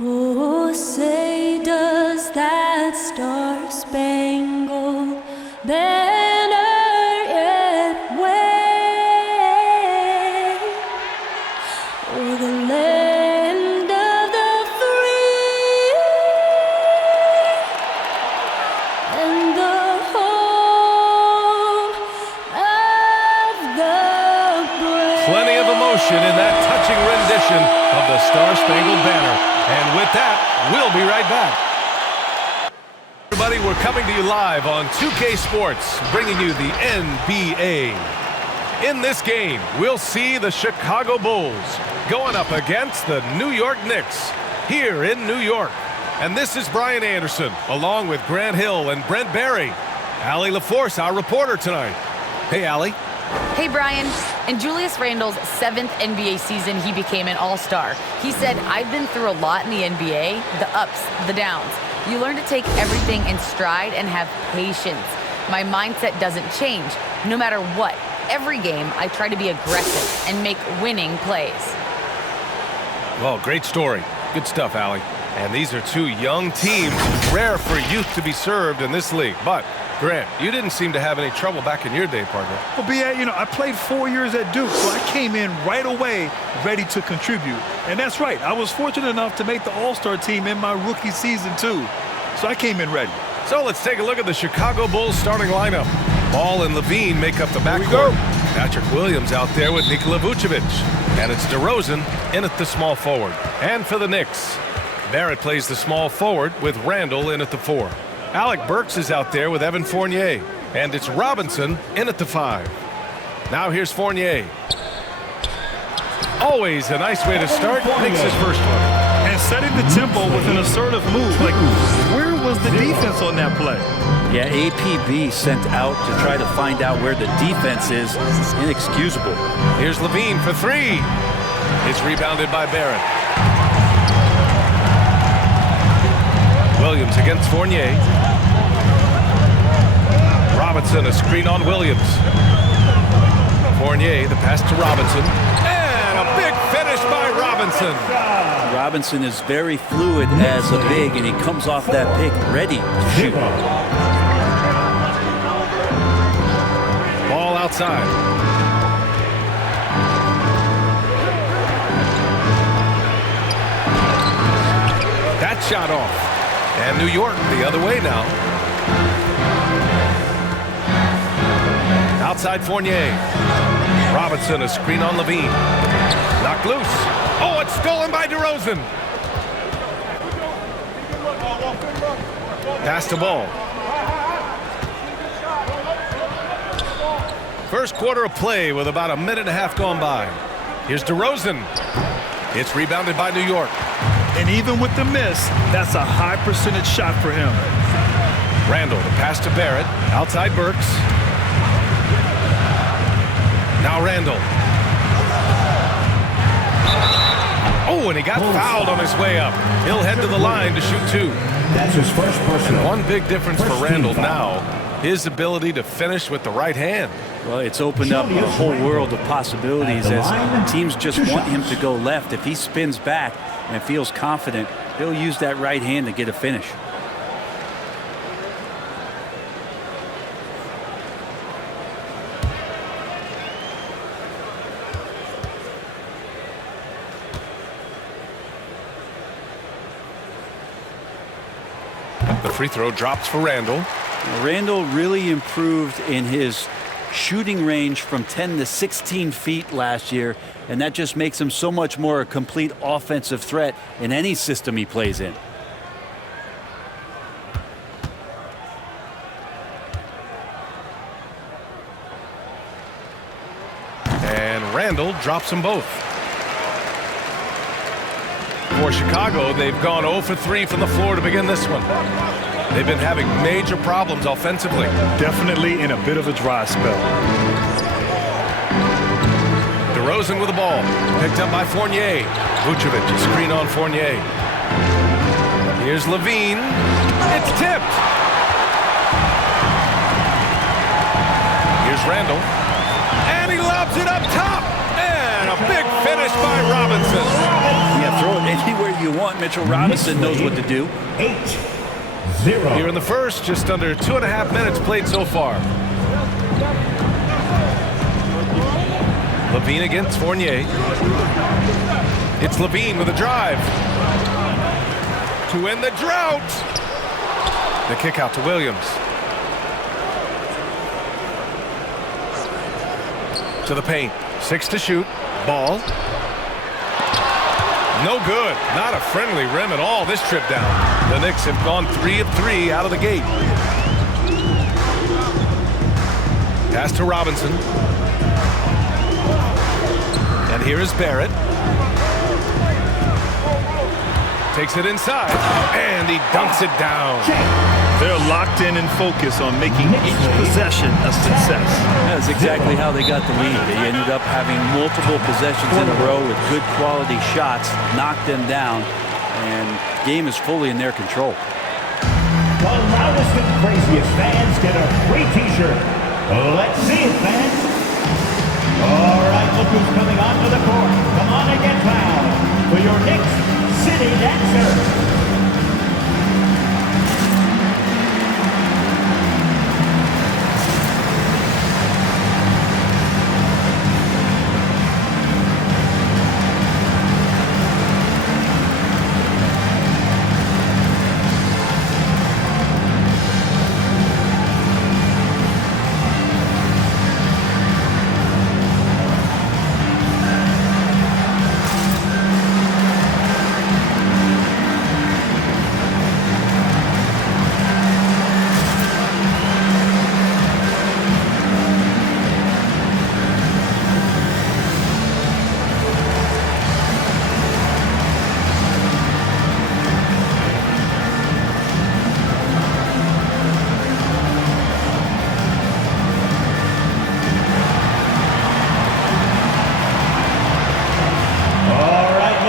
Oh, say does that star-spangled banner yet wave o'er the land of the free and the home of the brave? Plenty of emotion in that touching rendition of the Star-Spangled Banner. And with that, we'll be right back. Everybody, we're coming to you live on 2K Sports, bringing you the NBA. In this game, we'll see the Chicago Bulls going up against the New York Knicks here in New York. And this is Brian Anderson, along with Grant Hill and Brent Barry. Allie LaForce, our reporter tonight. Hey, Allie. Hey, Brian. In Julius Randle's 7th NBA season, he became an all-star. He said, "I've been through a lot in the NBA, the ups, the downs. You learn to take everything in stride and have patience. My mindset doesn't change. No matter what, every game I try to be aggressive and make winning plays." Well, great story. Good stuff, Allie. And these are two young teams, rare for youth to be served in this league. But Grant, you didn't seem to have any trouble back in your day, partner. Well, B.A., I played 4 years at Duke, so I came in right away ready to contribute. And that's right. I was fortunate enough to make the All-Star team in my rookie season, too. So I came in ready. So let's take a look at the Chicago Bulls starting lineup. Ball and Levine make up the backcourt. Patrick Williams out there with Nikola Vucevic. And it's DeRozan in at the small forward. And for the Knicks, Barrett plays the small forward with Randle in at the 4. Alec Burks is out there with Evan Fournier. And it's Robinson in at the 5. Now here's Fournier. Always a nice way to start. Makes his first one. And setting the tempo with an assertive move. Like, where was the defense on that play? Yeah, APB sent out to try to find out where the defense is. Inexcusable. Here's Levine for 3. It's rebounded by Barrett. Williams against Fournier. Robinson, a screen on Williams. Fournier, the pass to Robinson. And a big finish by Robinson. Robinson is very fluid as a big, and he comes off that pick ready to shoot. Ball outside. That shot off. And New York the other way now. Outside Fournier. Robinson, a screen on Levine. Knocked loose. Oh, it's stolen by DeRozan. Pass the ball. First quarter of play with about a minute and a half gone by. Here's DeRozan. It's rebounded by New York. And even with the miss, that's a high percentage shot for him. Randle, the pass to Barrett. Outside Burks. Now Randle. Oh, and he got fouled on his way up. He'll head to the line to shoot 2. That's his first personal. And one big difference for Randle now, his ability to finish with the right hand. Well, it's opened up a whole world of possibilities as teams just want him to go left. If he spins back and feels confident, he'll use that right hand to get a finish. The free throw drops for Randle. Randle really improved in his shooting range from 10 to 16 feet last year, and that just makes him so much more a complete offensive threat in any system he plays in. And Randle drops them both. For Chicago, they've gone 0 for 3 from the floor to begin this one. They've been having major problems offensively. Definitely in a bit of a dry spell. DeRozan with the ball. Picked up by Fournier. Vucevic, a screen on Fournier. Here's Levine. It's tipped. Here's Randle. And he lobs it up top. And a big finish by Robinson. Yeah, throw it anywhere you want. Mitchell Robinson knows what to do. 8-0. Here in the first, just under 2.5 minutes played so far. Levine against Fournier. It's Levine with a drive to end the drought. The kick out to Williams. To the paint. 6 to shoot. Ball. No good. Not a friendly rim at all this trip down. The Knicks have gone 3 of 3 out of the gate. Pass to Robinson. And here is Barrett. Takes it inside, and he dunks it down. They're locked in and focused on making each possession a success. That's exactly how they got the lead. They ended up having multiple possessions in a row with good quality shots, knocked them down, and game is fully in their control. The loudest and craziest fans get a free t-shirt. Let's see it, fans. All right, look who's coming onto the court. Come on and get fouled for your Knicks City Dancer.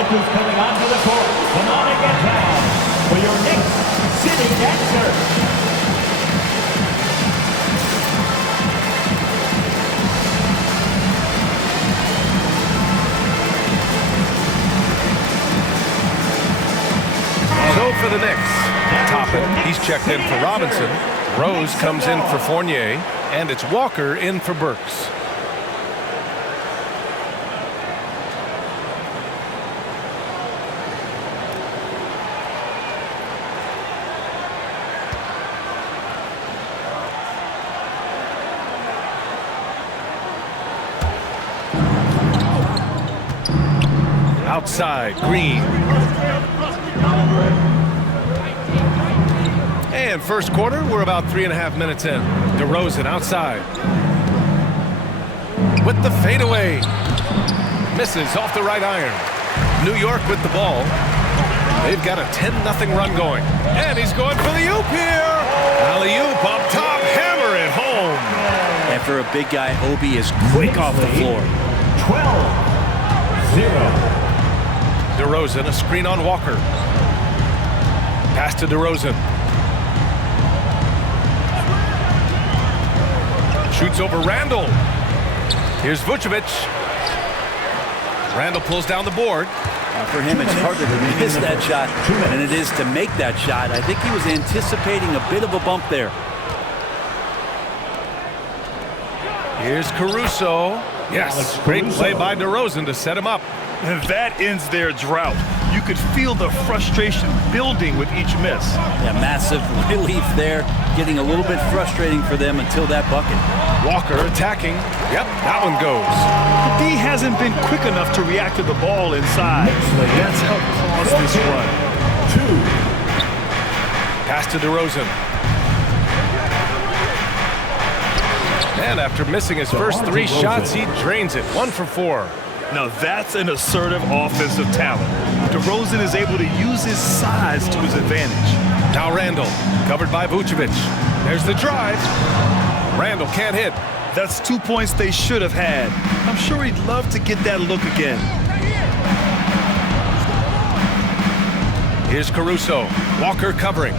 Who's coming onto the court? Come on and get down for your Knicks City Dancer. So for the Knicks, Toppin, he's checked in for Robinson. Rose comes in for Fournier, and it's Walker in for Burks. Outside, Green. And first quarter, we're about 3.5 minutes in. DeRozan outside. With the fadeaway. Misses off the right iron. New York with the ball. They've got a 10-0 run going. And he's going for the oop here. Alley-oop up top, hammer it home. And for a big guy, Obi is quick off the floor. 12-0. DeRozan, a screen on Walker. Pass to DeRozan. Shoots over Randall. Here's Vucevic. Randall pulls down the board. For him, it's harder to miss that shot than it is to make that shot. I think he was anticipating a bit of a bump there. Here's Caruso. Yes, great play by DeRozan to set him up. And that ends their drought. You could feel the frustration building with each miss. Yeah, massive relief there. Getting a little bit frustrating for them until that bucket. Walker attacking. Yep, that one goes. The D hasn't been quick enough to react to the ball inside. That's helped cause this run. 2. Pass to DeRozan. And after missing his first 3 shots, he drains it. 1 for 4. Now that's an assertive offensive talent. DeRozan is able to use his size to his advantage. Now Randall, covered by Vucevic. There's the drive. Randall can't hit. That's 2 points they should have had. I'm sure he'd love to get that look again. Here's Caruso. Walker covering.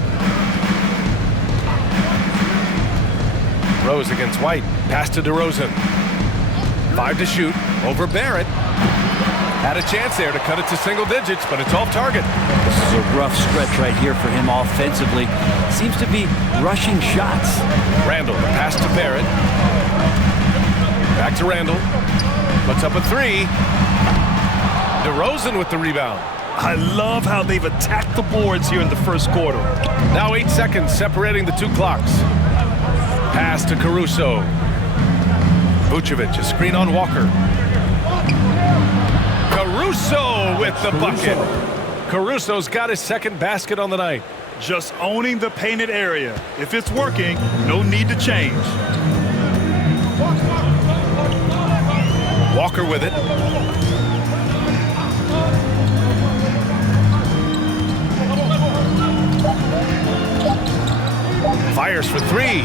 Rose against White. Pass to DeRozan. 5 to shoot. Over Barrett. Had a chance there to cut it to single digits, but it's off target. This is a rough stretch right here for him offensively. Seems to be rushing shots. Randall, the pass to Barrett. Back to Randall. Puts up a three. DeRozan with the rebound. I love how they've attacked the boards here in the first quarter. Now 8 seconds separating the two clocks. Pass to Caruso. Vucevic, a screen on Walker. Caruso with the bucket. Caruso's got his second basket on the night. Just owning the painted area. If it's working, no need to change. Walker with it. Fires for three.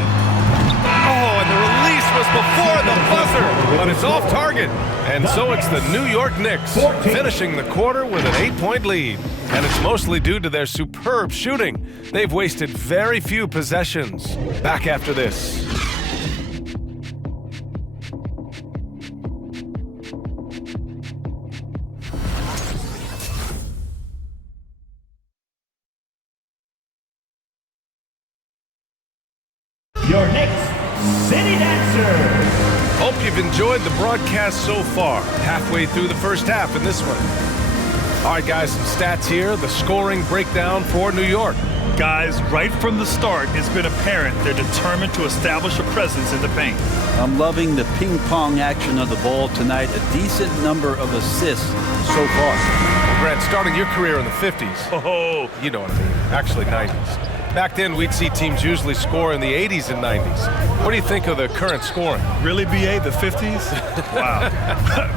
Oh, and the release was before the buzzer, but it's off target. And so it's the New York Knicks finishing the quarter with an 8-point lead. And it's mostly due to their superb shooting. They've wasted very few possessions. Back after this. Your Knicks City Dancers. Hope you've enjoyed the broadcast so far. Halfway through the first half in this one. All right, guys, some stats here. The scoring breakdown for New York. Guys, right from the start, it's been apparent they're determined to establish a presence in the paint. I'm loving the ping pong action of the ball tonight. A decent number of assists so far. Well, Grant, starting your career in the 50s. Oh, You know what I mean. Actually, 90s. Back then, we'd see teams usually score in the 80s and 90s. What do you think of the current scoring? really, BA, the 50s? Wow.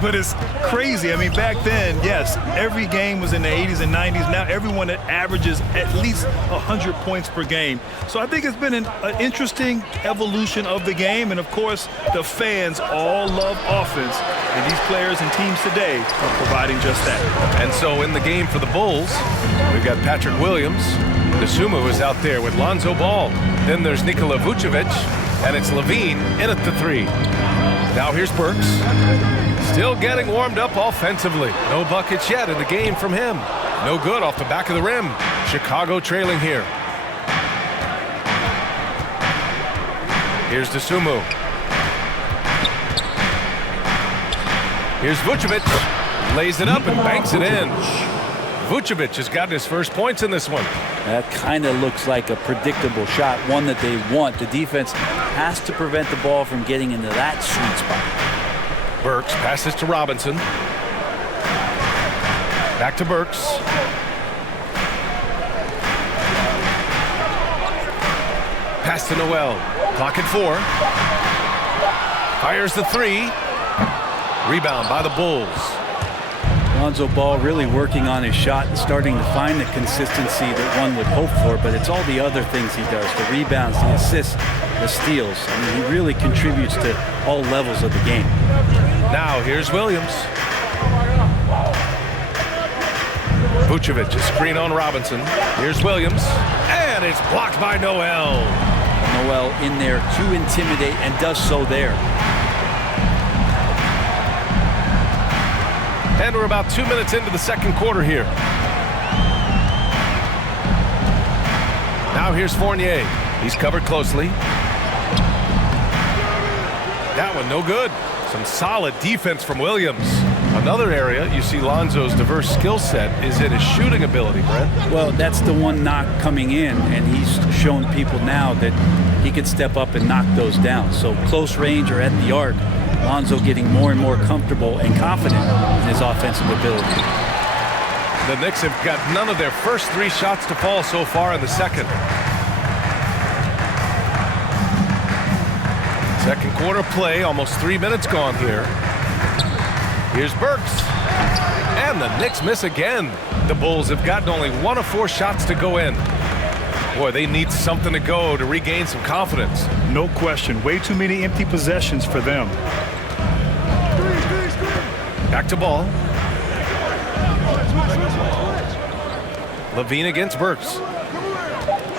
But it's crazy. I mean, back then, yes, every game was in the 80s and 90s. Now everyone that averages at least 100 points per game. So I think it's been an interesting evolution of the game. And, of course, the fans all love offense. And these players and teams today are providing just that. And so in the game for the Bulls, we've got Patrick Williams. Dosunmu is out there with Lonzo Ball. Then there's Nikola Vucevic, and it's Levine in at the three. Now here's Burks. Still getting warmed up offensively. No buckets yet in the game from him. No good off the back of the rim. Chicago trailing here. Here's Dosunmu. Here's Vucevic. Lays it up and banks it in. Vucevic has gotten his first points in this one. That kind of looks like a predictable shot, one that they want. The defense has to prevent the ball from getting into that sweet spot. Burks passes to Robinson. Back to Burks. Pass to Noel. Clock at 4. Fires the three. Rebound by the Bulls. Lonzo Ball really working on his shot and starting to find the consistency that one would hope for, but it's all the other things he does, the rebounds, the assists, the steals. I mean, he really contributes to all levels of the game. Now here's Williams. Vucevic, a screen on Robinson. Here's Williams, and it's blocked by Noel. Noel in there to intimidate and does so there. And we're about 2 minutes into the second quarter here. Now here's Fournier. He's covered closely. That one no good. Some solid defense from Williams. Another area you see Lonzo's diverse skill set is in his shooting ability, Brent. Well, that's the one knock coming in, and he's shown people now that he can step up and knock those down. So close range or at the arc, Lonzo getting more and more comfortable and confident in his offensive ability. The Knicks have got none of their first 3 shots to fall so far in the second. Second quarter play, almost 3 minutes gone here. Here's Burks. And the Knicks miss again. The Bulls have gotten only 1 of 4 shots to go in. Boy, they need something to go to regain some confidence. No question. Way too many empty possessions for them. Back to Ball. Levine against Burks.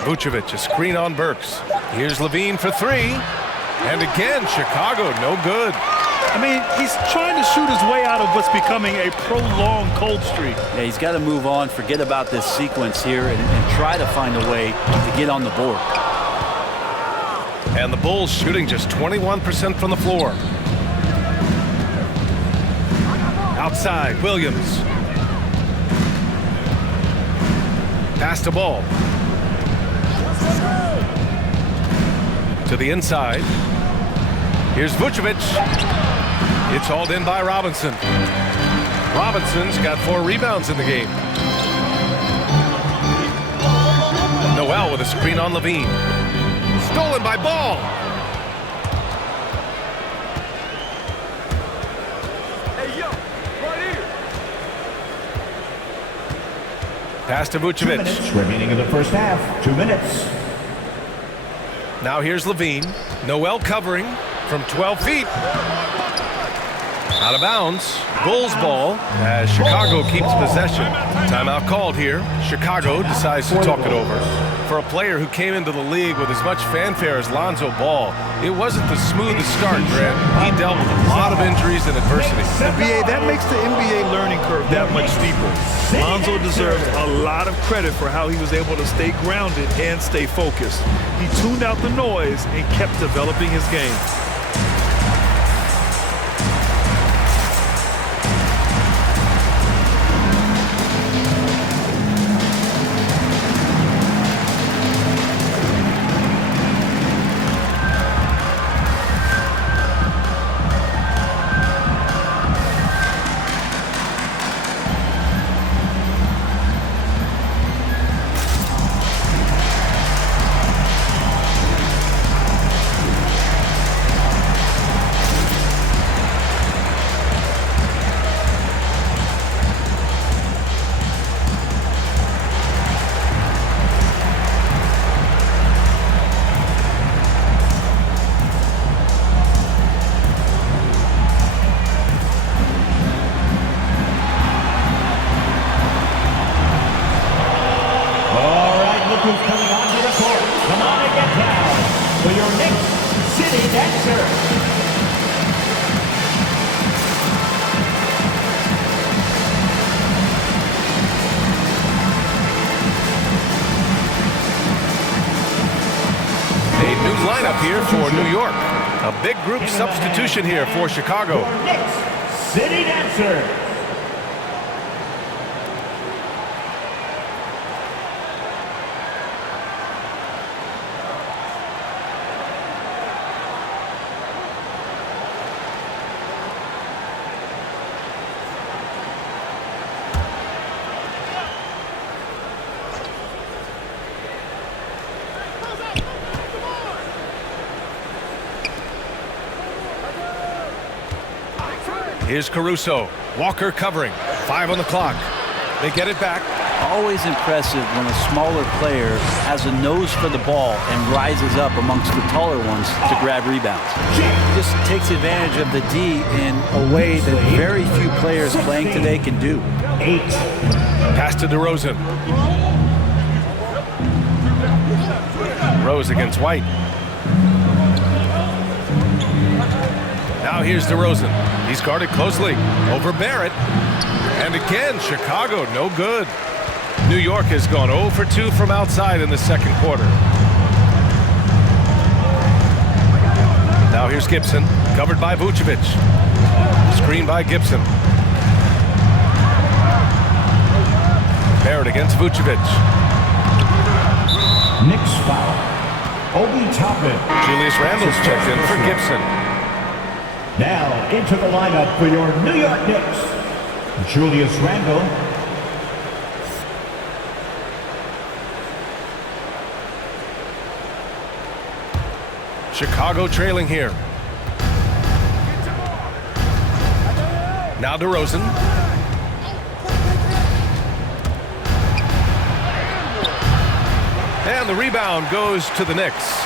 Vucevic, a screen on Burks. Here's Levine for 3. And again, Chicago, no good. I mean, he's trying to shoot his way out of what's becoming a prolonged cold streak. Yeah, he's got to move on, forget about this sequence here, and try to find a way to get on the board. And the Bulls shooting just 21% from the floor. Outside, Williams. Pass the ball. To the inside. Here's Vucevic. It's hauled in by Robinson. Robinson's got 4 rebounds in the game. Noel with a screen on Levine. Stolen by Ball. Pass to 2 Vucevic. minutes remaining in the first half. 2 minutes. Now here's Levine. Noel covering from 12 feet. Out of bounds. Bulls ball as Chicago keeps possession. Timeout called here. Chicago decides to talk it over. For a player who came into the league with as much fanfare as Lonzo Ball, it wasn't the smoothest start, Grant. He dealt with a lot of injuries and adversity. NBA, that makes the NBA learning curve that much steeper. Lonzo deserves a lot of credit for how he was able to stay grounded and stay focused. He tuned out the noise and kept developing his game. Who's coming onto the court? Come on and get down for your Knicks City Dancer. A new lineup here for New York. A big group substitution here for Chicago. Your Knicks City Dancer. Here's Caruso. Walker covering. 5 on the clock. They get it back. Always impressive when a smaller player has a nose for the ball and rises up amongst the taller ones to grab rebounds. He just takes advantage of the D in a way that very few players playing today can do. 8. Pass to DeRozan. Rose against White. Now here's DeRozan. He's guarded closely over Barrett. And again, Chicago, no good. New York has gone 0 for 2 from outside in the second quarter. Now here's Gibson, covered by Vucevic. Screen by Gibson. Barrett against Vucevic. Knicks foul. Obi Toppin. Julius Randle's checked in for Gibson. Now into the lineup for your New York Knicks, Julius Randle. Chicago trailing here. Now DeRozan. And the rebound goes to the Knicks.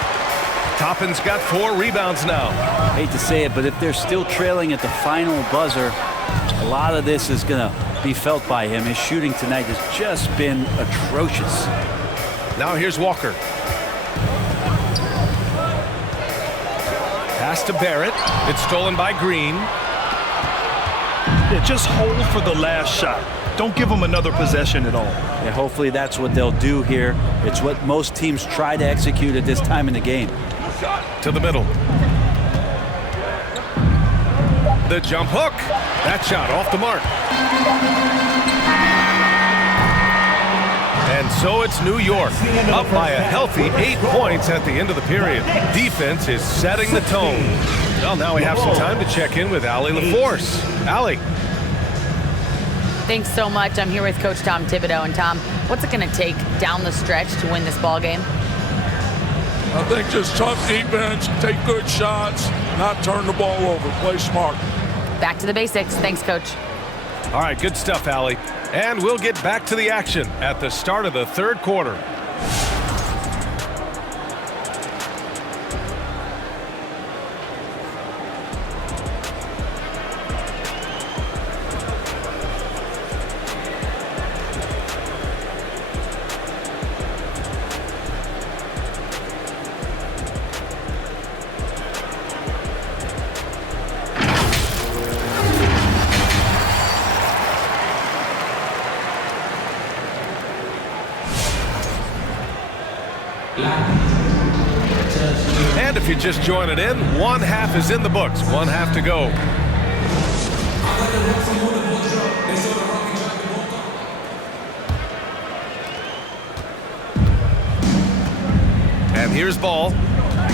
Toppin's got 4 rebounds now. Hate to say it, but if they're still trailing at the final buzzer, a lot of this is going to be felt by him. His shooting tonight has just been atrocious. Now here's Walker. Pass Pass to Barrett. It's stolen by Green. Yeah, just hold for the last shot. Don't give them another possession at all. Yeah, hopefully that's what they'll do here. It's what most teams try to execute at this time in the game. To the middle. The jump hook. That shot off the mark. And so it's New York, up by a healthy 8 points at the end of the period. Defense is setting the tone. Well, now we have some time to check in with Allie LaForce. Allie. Thanks so much. I'm here with Coach Tom Thibodeau. And Tom, what's it going to take down the stretch to win this ball game? I think just tough defense, take good shots, not turn the ball over, play smart. Back to the basics. Thanks, Coach. All right, good stuff, Allie. And we'll get back to the action at the start of the third quarter. And if you're just joining in, one half is in the books, one half to go. And here's Ball.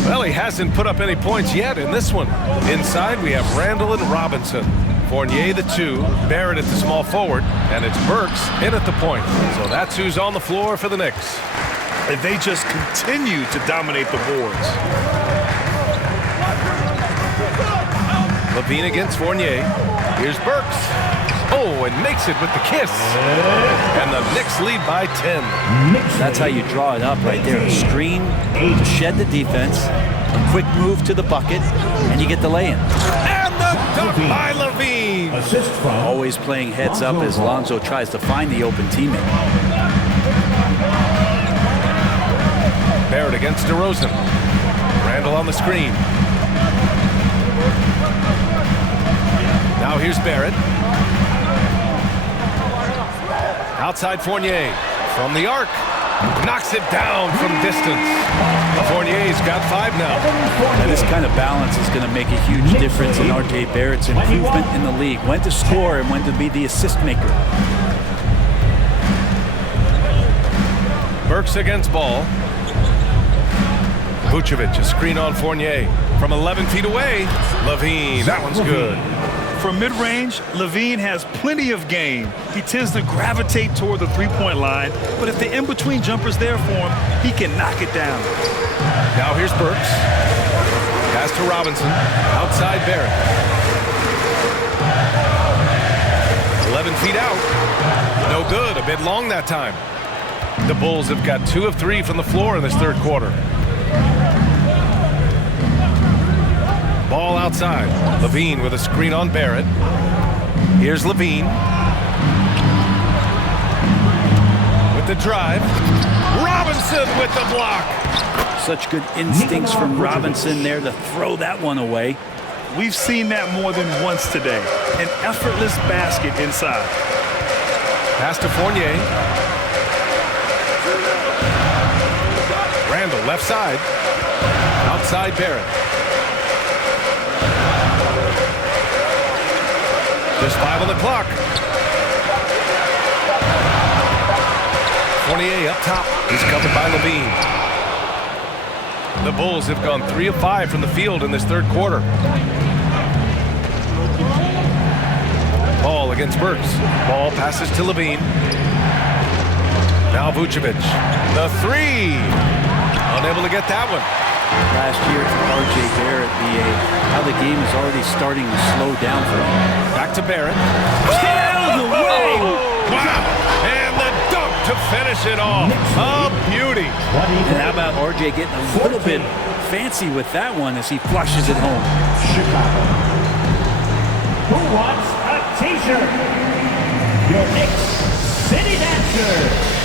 Well, he hasn't put up any points yet in this one. Inside, we have Randall and Robinson. Fournier, the 2, Barrett at the small forward, and it's Burks in at the point. So that's who's on the floor for the Knicks. And they just continue to dominate the boards. Levine against Fournier. Here's Burks. Oh, and makes it with the kiss. And the Knicks lead by 10. That's how you draw it up right there. A screen to shed the defense, a quick move to the bucket, and you get the lay-in. And the dunk by Levine. Assist from Always playing heads up as Lonzo tries to find the open teammate. Barrett against DeRozan. Randall on the screen. Now here's Barrett. Outside Fournier. From the arc. Knocks it down from distance. Fournier's got 5 now. And this kind of balance is going to make a huge difference in R.J. Barrett's improvement in the league. When to score and when to be the assist maker. Burks against Ball. Vucevic, a screen on Fournier. From 11 feet away, Levine. That one's good. From mid-range, Levine has plenty of game. He tends to gravitate toward the three-point line, but if the in-between jumper's there for him, he can knock it down. Now here's Burks. Pass to Robinson. Outside Barrett. 11 feet out. No good. A bit long that time. The Bulls have got 2 of 3 from the floor in this third quarter. Ball outside. Levine with a screen on Barrett. Here's Levine. With the drive. Robinson with the block. Such good instincts from Robinson there to throw that one away. We've seen that more than once today. An effortless basket inside. Pass to Fournier. Randall left side. Outside Barrett. Just 5 on the clock. Fournier up top. He's covered by Levine. The Bulls have gone 3 of 5 from the field in this third quarter. Ball against Burks. Ball passes to Levine. Now Vucevic. The 3. Unable to get that one. Last year for R.J. Barrett, how the game is already starting to slow down for him. Back to Barrett. Tailed away! Wow! And the dunk to finish it off. A beauty. And how about R.J. getting a little bit fancy with that one as he flushes it home. Chicago. Who wants a t-shirt? Your Knicks City Dancer.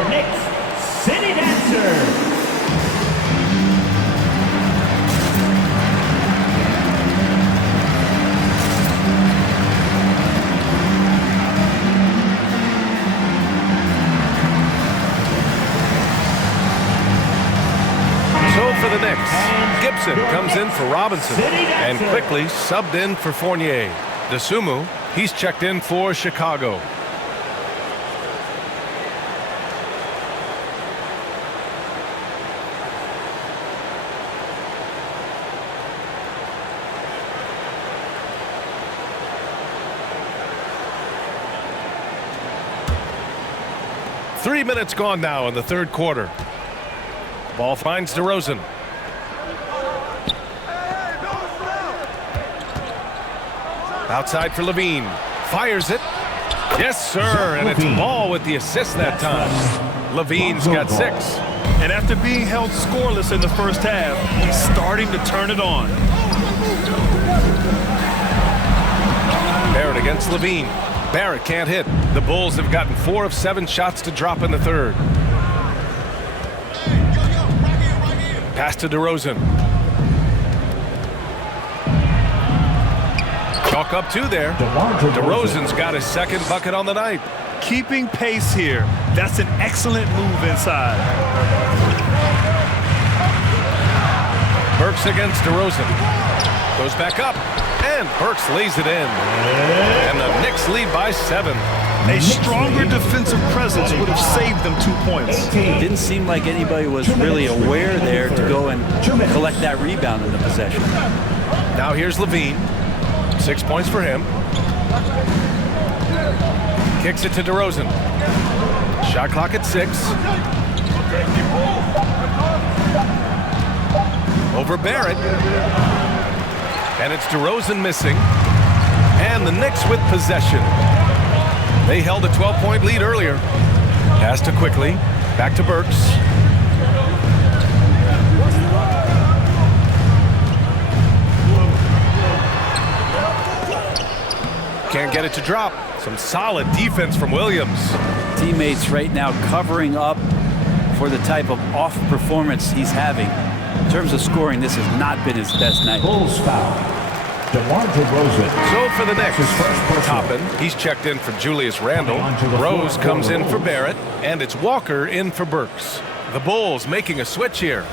your Knicks City Dancer. So for the Knicks, Gibson comes in for Robinson and quickly subbed in for Fournier. DeSumo, he's checked in for Chicago. Three minutes gone now in the third quarter. Ball finds DeRozan. Outside for Levine. Fires it. Yes, sir. And it's Ball with the assist that time. Levine's got 6. And after being held scoreless in the first half, he's starting to turn it on. Barrett against Levine. Barrett can't hit. The Bulls have gotten 4 of 7 shots to drop in the third. Pass to DeRozan. Chalk up 2 there. DeRozan's got his second bucket on the night. Keeping pace here. That's an excellent move inside. Burks against DeRozan. Goes back up. And Burks lays it in. And the Knicks lead by 7. A stronger defensive presence would have saved them 2 points. Didn't seem like anybody was really aware there to go and collect that rebound in the possession. Now here's Levine. 6 points for him. Kicks it to DeRozan. Shot clock at 6. Over Barrett. And it's DeRozan missing. And the Knicks with possession. They held a 12-point lead earlier. Pass to Quickly. Back to Burks. Can't get it to drop. Some solid defense from Williams. Teammates right now covering up for the type of off performance he's having. In terms of scoring, this has not been his best night. Bulls foul. DeMar DeRozan. So for the Knicks, His first personal. Toppin, he's checked in for Julius Randle. Rose comes in for Barrett, and it's Walker in for Burks. The Bulls making a switch here.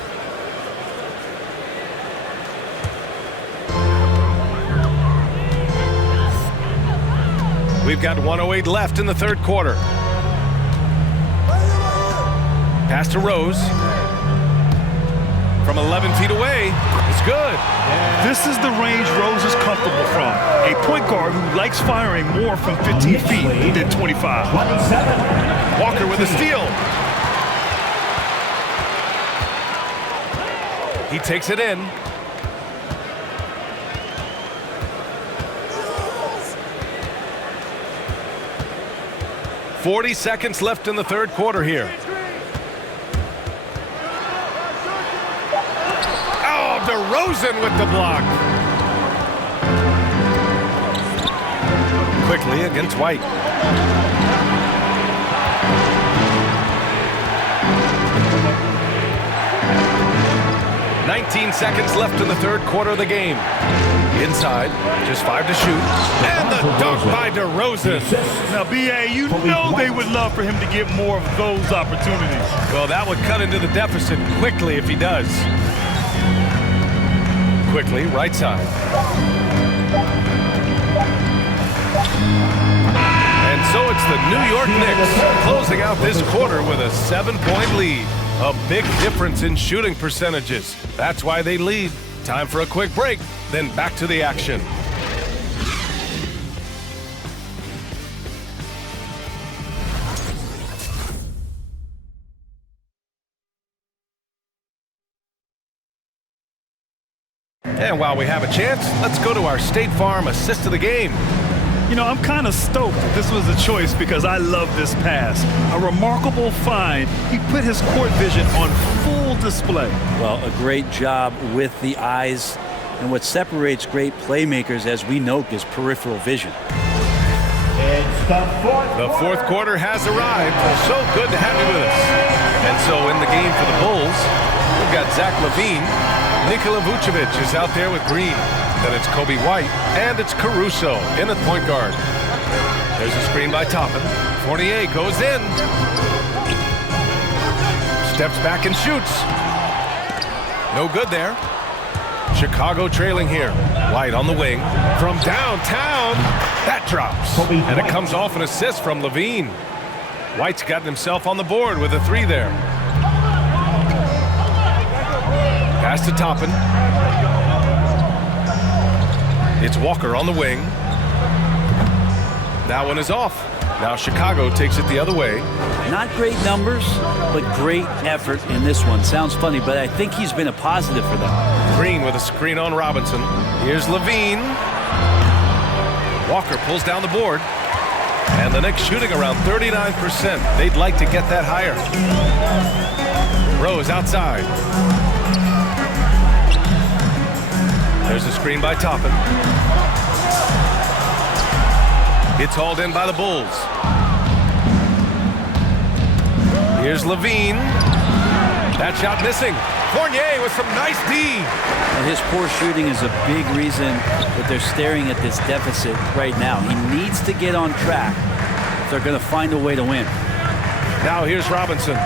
We've got 1:08 left in the third quarter. Pass to Rose. From 11 feet away, it's good. This is the range Rose is comfortable from. A point guard who likes firing more from 15 feet than 25. 27. Walker with a steal. He takes it in. "40 seconds left in the third quarter here. Oh, DeRozan with the block. Quickly against White. "19 seconds left in the third quarter of the game. Inside, just 5 to shoot. And the dunk by DeRozan. Now, B.A., you know they would love for him to get more of those opportunities. Well, that would cut into the deficit quickly if he does. Quickly, right side. And so it's the New York Knicks closing out this quarter with a 7-point lead. A big difference in shooting percentages. That's why they lead. Time for a quick break, then back to the action. And while we have a chance, let's go to our State Farm assist of the game. You know, I'm kind of stoked that this was a choice because I love this pass. A remarkable find. He put his court vision on full display. Well, a great job with the eyes. And what separates great playmakers, as we know, is peripheral vision. It's The fourth quarter has arrived. So good to have you with us. And so in the game for the Bulls, we've got Zach LaVine. Nikola Vucevic is out there with Green. Then it's Kobe White, and it's Caruso in at point guard. There's a screen by Toppin. Fournier goes in. Steps back and shoots. No good there. Chicago trailing here. White on the wing. From downtown. That drops. And it comes off an assist from LaVine. White's gotten himself on the board with a three there. Pass to Toppin. It's Walker on the wing. That one is off. Now Chicago takes it the other way. Not great numbers, but great effort in this one. Sounds funny, but I think he's been a positive for them. Green with a screen on Robinson. Here's LaVine. Walker pulls down the board. And the Knicks shooting around 39%. They'd like to get that higher. Rose outside. There's a screen by Toppin. It's hauled in by the Bulls. Here's LaVine. That shot missing. Fournier with some nice D. And his poor shooting is a big reason that they're staring at this deficit right now. He needs to get on track if they're going to find a way to win. Now here's Robinson.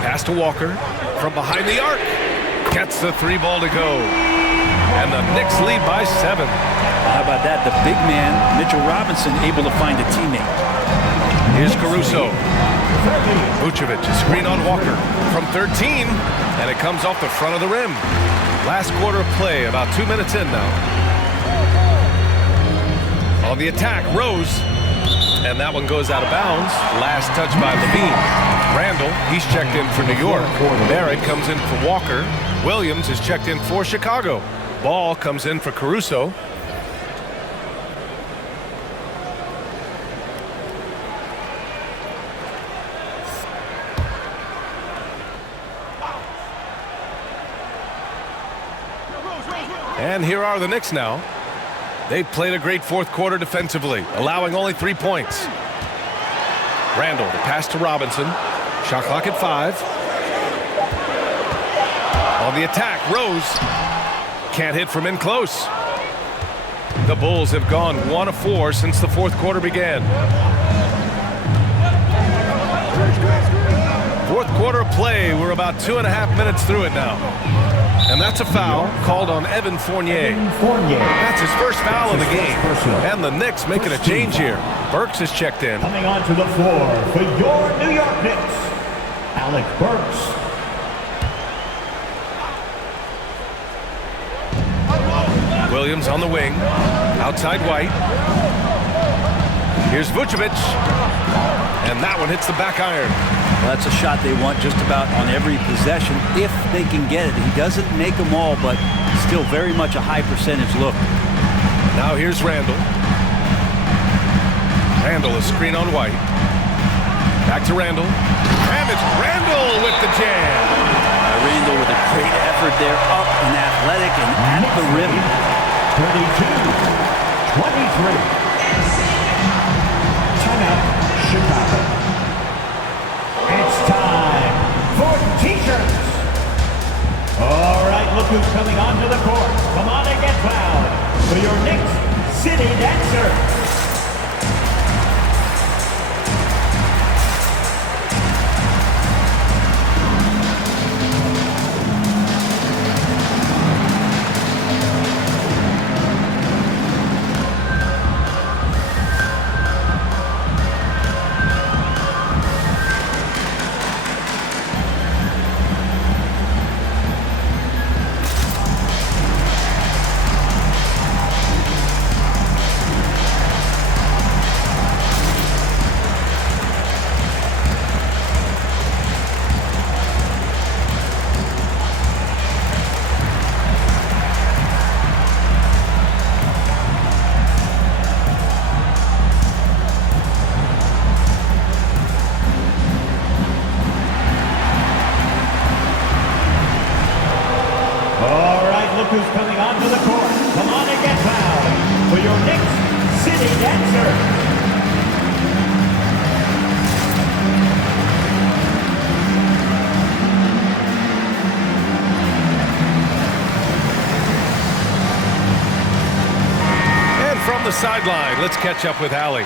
Pass to Walker from behind the arc. Gets the three ball to go. And the Knicks lead by 7. How about that? The big man, Mitchell Robinson, able to find a teammate. Here's Caruso. Vucevic, a screen on Walker from 13, and it comes off the front of the rim. Last quarter of play, about 2 minutes in now. On the attack, Rose, and that one goes out of bounds. Last touch by LaVine. Randall, he's checked in for New York. Barrett comes in for Walker. Williams is checked in for Chicago. Ball comes in for Caruso. And here are the Knicks now. They've played a great fourth quarter defensively, allowing only 3 points. Randall, the pass to Robinson. Shot clock at 5. On the attack, Rose. Can't hit from in close. The Bulls have gone 1 of 4 since the fourth quarter began. Fourth quarter of play. We're about 2.5 minutes through it now. And that's a foul called on Evan Fournier. That's his first foul of the game. And the Knicks making a change here. Burks is checked in. Coming onto the floor for your New York Knicks, Alec Burks. Williams on the wing. Outside White. Here's Vucevic. And that one hits the back iron. Well, that's a shot they want just about on every possession if they can get it. He doesn't make them all, but still very much a high percentage look. Now here's Randall. Randall, a screen on White. Back to Randall. And it's Randall with the jam. Randall with a great effort there, up and athletic and at the rim. 32-23. Timeout, Chicago. It's time for T-shirts. All right, look who's coming onto the court. Come on and get loud for your Knicks City Dancer. sideline. Let's catch up with Allie.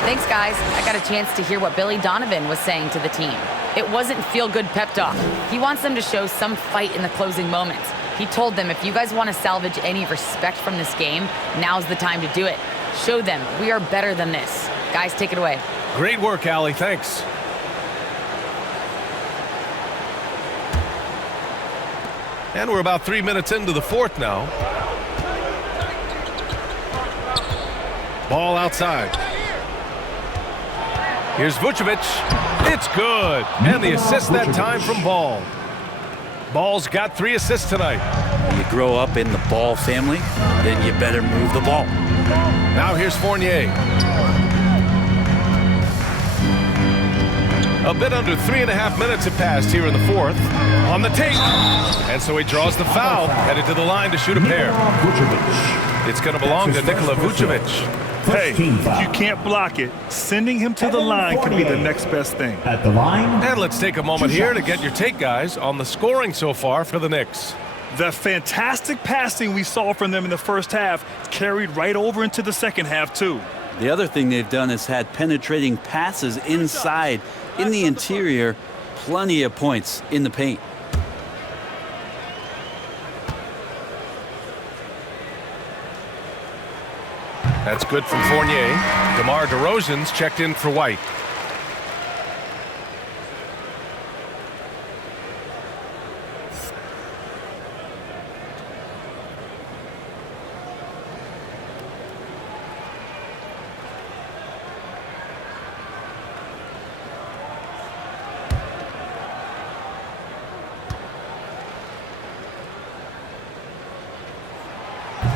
Thanks, guys. I got a chance to hear what Billy Donovan was saying to the team. It wasn't feel-good pep talk. He wants them to show some fight in the closing moments. He told them, if you guys want to salvage any respect from this game, now's the time to do it. Show them we are better than this. Guys, take it away. Great work, Allie. Thanks. And we're about 3 minutes into the fourth now. Ball outside. Here's Vucevic. It's good. And the assist that time from Ball. Ball's got 3 assists tonight. You grow up in the Ball family, then you better move the ball. Now here's Fournier. A bit under 3.5 minutes have passed here in the fourth. On the take. And so he draws the foul, headed to the line to shoot a pair. It's going to belong to Nikola Vucevic. Hey, if you can't block it, sending him to the line could be the next best thing. At the line. And let's take a moment here to get your take, guys, on the scoring so far for the Knicks. The fantastic passing we saw from them in the first half carried right over into the second half, too. The other thing they've done is had penetrating passes inside, in the interior, plenty of points in the paint. That's good from Fournier. DeMar DeRozan's checked in for White.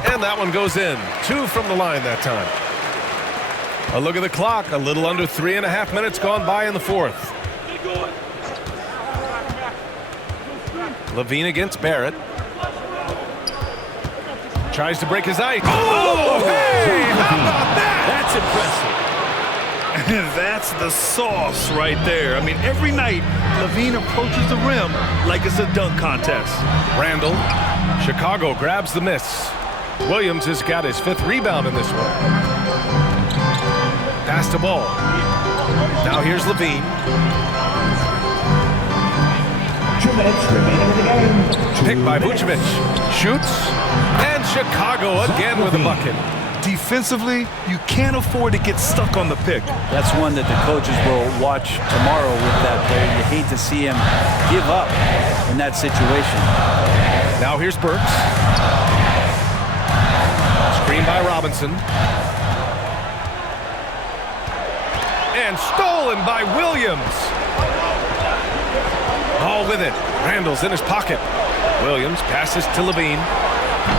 And that one goes in. 2 from the line that time. A look at the clock. A little under 3.5 minutes gone by in the fourth. Levine against Barrett. Tries to break his ice. Oh, hey! How about that? That's impressive. That's the sauce right there. I mean, every night, Levine approaches the rim like it's a dunk contest. Randall. Chicago grabs the miss. Williams has got his 5th rebound in this one. Pass the ball. Now here's Levine. 2 minutes remaining in the game. Picked by Vucevic. Shoots. And Chicago again with a bucket. Defensively, you can't afford to get stuck on the pick. That's one that the coaches will watch tomorrow with that player. You hate to see him give up in that situation. Now here's Burks. Screen by Robinson. And stolen by Williams. All with it. Randall's in his pocket. Williams passes to Levine.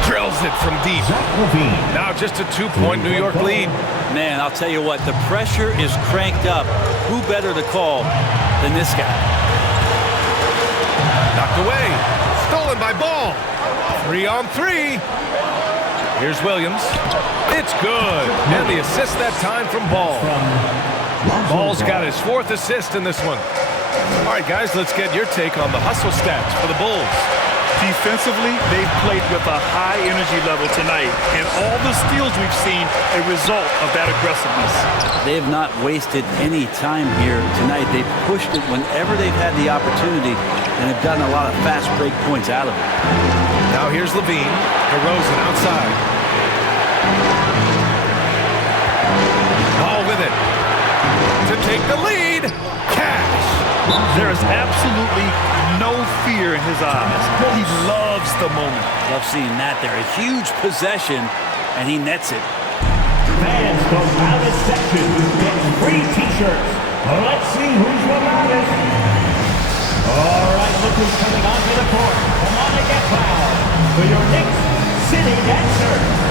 Drills it from deep. Now just a 2-point New York lead. Man, I'll tell you what, the pressure is cranked up. Who better to call than this guy? Knocked away. Stolen by Ball. 3 on 3. Here's Williams. It's good. And the assist that time from Ball. Ball's got his 4th assist in this one. All right, guys, let's get your take on the hustle stats for the Bulls. Defensively, they've played with a high energy level tonight, and all the steals we've seen a result of that aggressiveness. They have not wasted any time here tonight. They've pushed it whenever they've had the opportunity, and have gotten a lot of fast break points out of it. Now here's Levine. DeRozan outside. Ball with it. To take the lead. Cash. There is absolutely no fear in his eyes. He loves the moment. Love seeing that there. A huge possession, and he nets it. Fans from loudest section get free T-shirts. Let's see who's the loudest. All right, look who's coming onto the court. Come on and get loud for your Knicks City Dancer.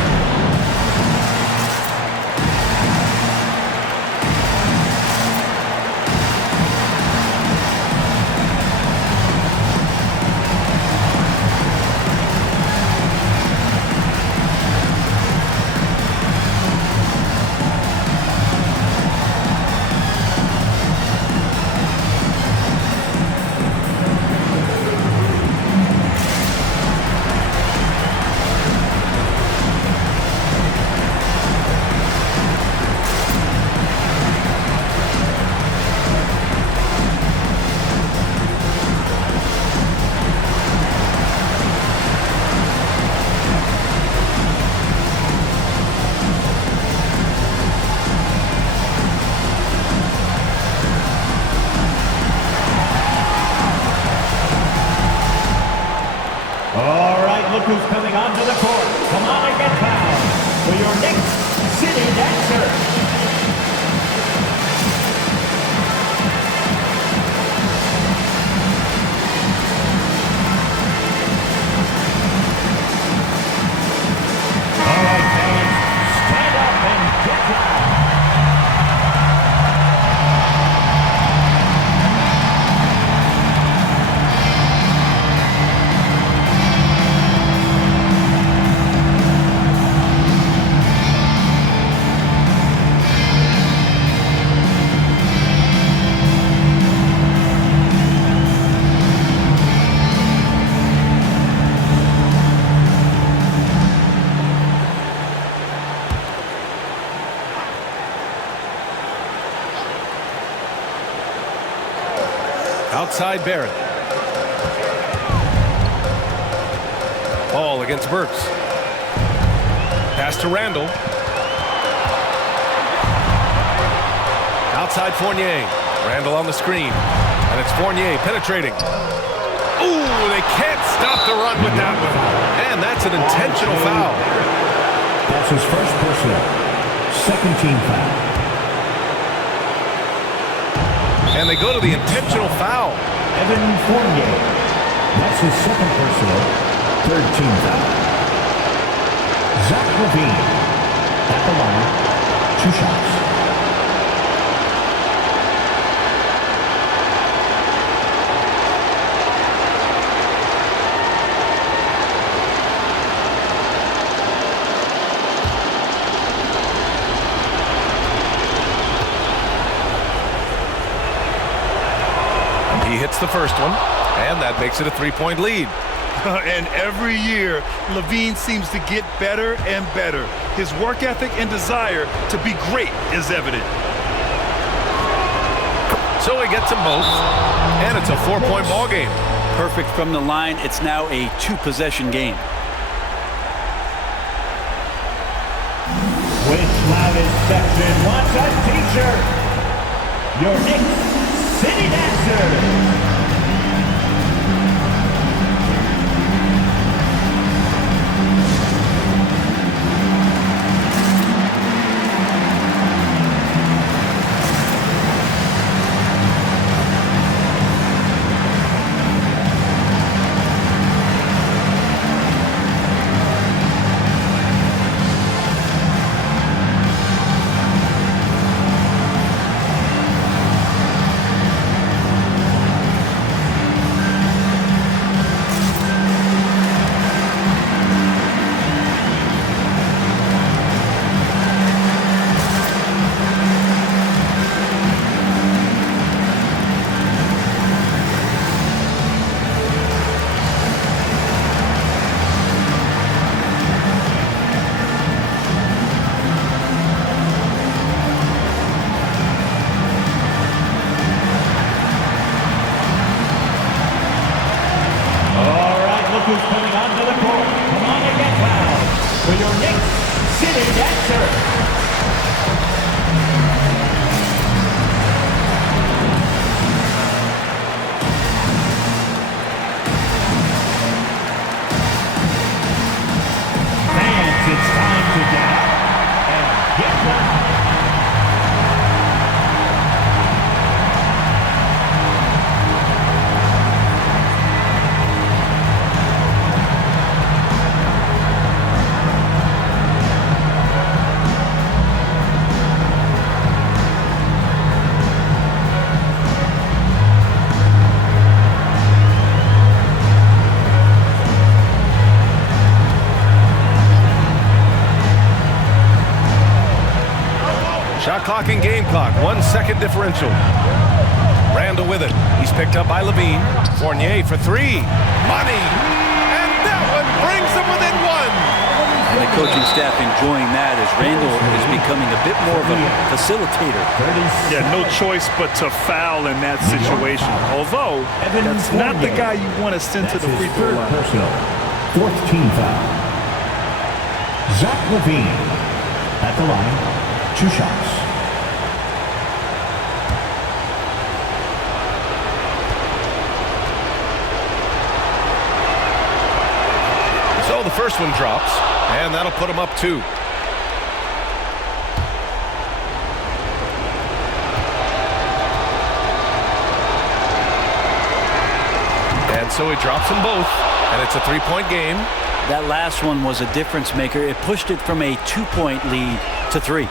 who's coming onto the court. Come on and get fouled for your Knicks City Dancer. All right, fans, stand up and get loud. Outside Barrett. Ball against Burks. Pass to Randall. Outside Fournier. Randall on the screen. And it's Fournier penetrating. Ooh, they can't stop the run with that one. And that's an intentional foul. That's his first personal. Second team foul. And they go to the intentional foul. Evan Fournier. That's his second personal. Third team foul. Zach Levine. At the line. 2 shots. He hits the first one, and that makes it a 3-point lead. And every year, Levine seems to get better and better. His work ethic and desire to be great is evident. So he gets them both, and it's a 4-point ball game. Perfect from the line. It's now a 2-possession game. Which loudest section wants a t-shirt? Your Knicks City Dancer. Who's coming onto the court? Come on and get fouled for your Knicks City Dancer. Fans, it's time to get up and get loud. Shot clock and game clock, 1 second differential. Randall with it. He's picked up by Levine. Fournier for 3. Money! And that one brings them within 1. And the coaching staff enjoying that as Randall is becoming a bit more of a facilitator. Yeah, no choice but to foul in that situation. Although, that's not the guy you want to send to the free throw line. Personal. Fourth team foul. Zach Levine at the line. 2 shots. So So the first one drops, and that'll put him up 2. And so he drops them both, and it's a 3-point game. That last one was a difference maker. It pushed it from a 2-point lead to 3.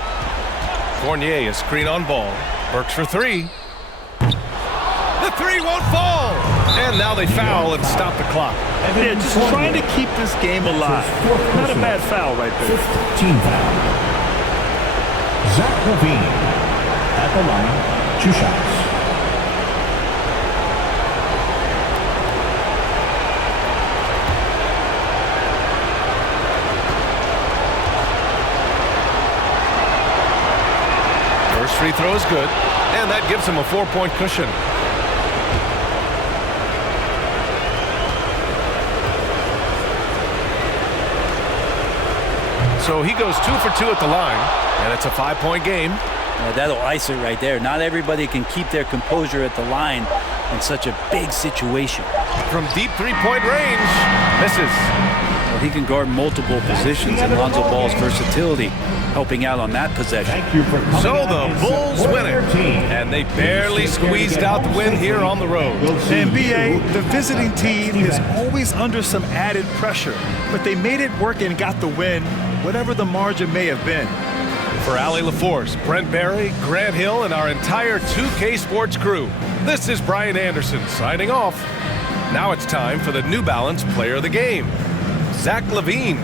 Fournier is screen on ball. Burks for 3. The 3 won't fall. And now they foul and stop the clock. Yeah, just trying to keep this game alive. Not a bad foul right there. 5th team foul. Zach LaVine at the line, 2 shots. First free throw is good, and that gives him a 4-point cushion. So he goes 2 for 2 at the line, and it's a 5-point game. Yeah, that'll ice it right there. Not everybody can keep their composure at the line in such a big situation. From deep 3-point range, misses. Well, he can guard multiple positions, and Lonzo Ball's versatility helping out on that possession. Thank you for coming So out the and Bulls support win it, their team. and they barely squeezed out the win here on the road. And BA, the visiting team is always under some added pressure, but they made it work and got the win, whatever the margin may have been. For Allie LaForce, Brent Barry, Grant Hill, and our entire 2K Sports crew, this is Brian Anderson signing off. Now it's time for the New Balance Player of the Game, Zach LaVine.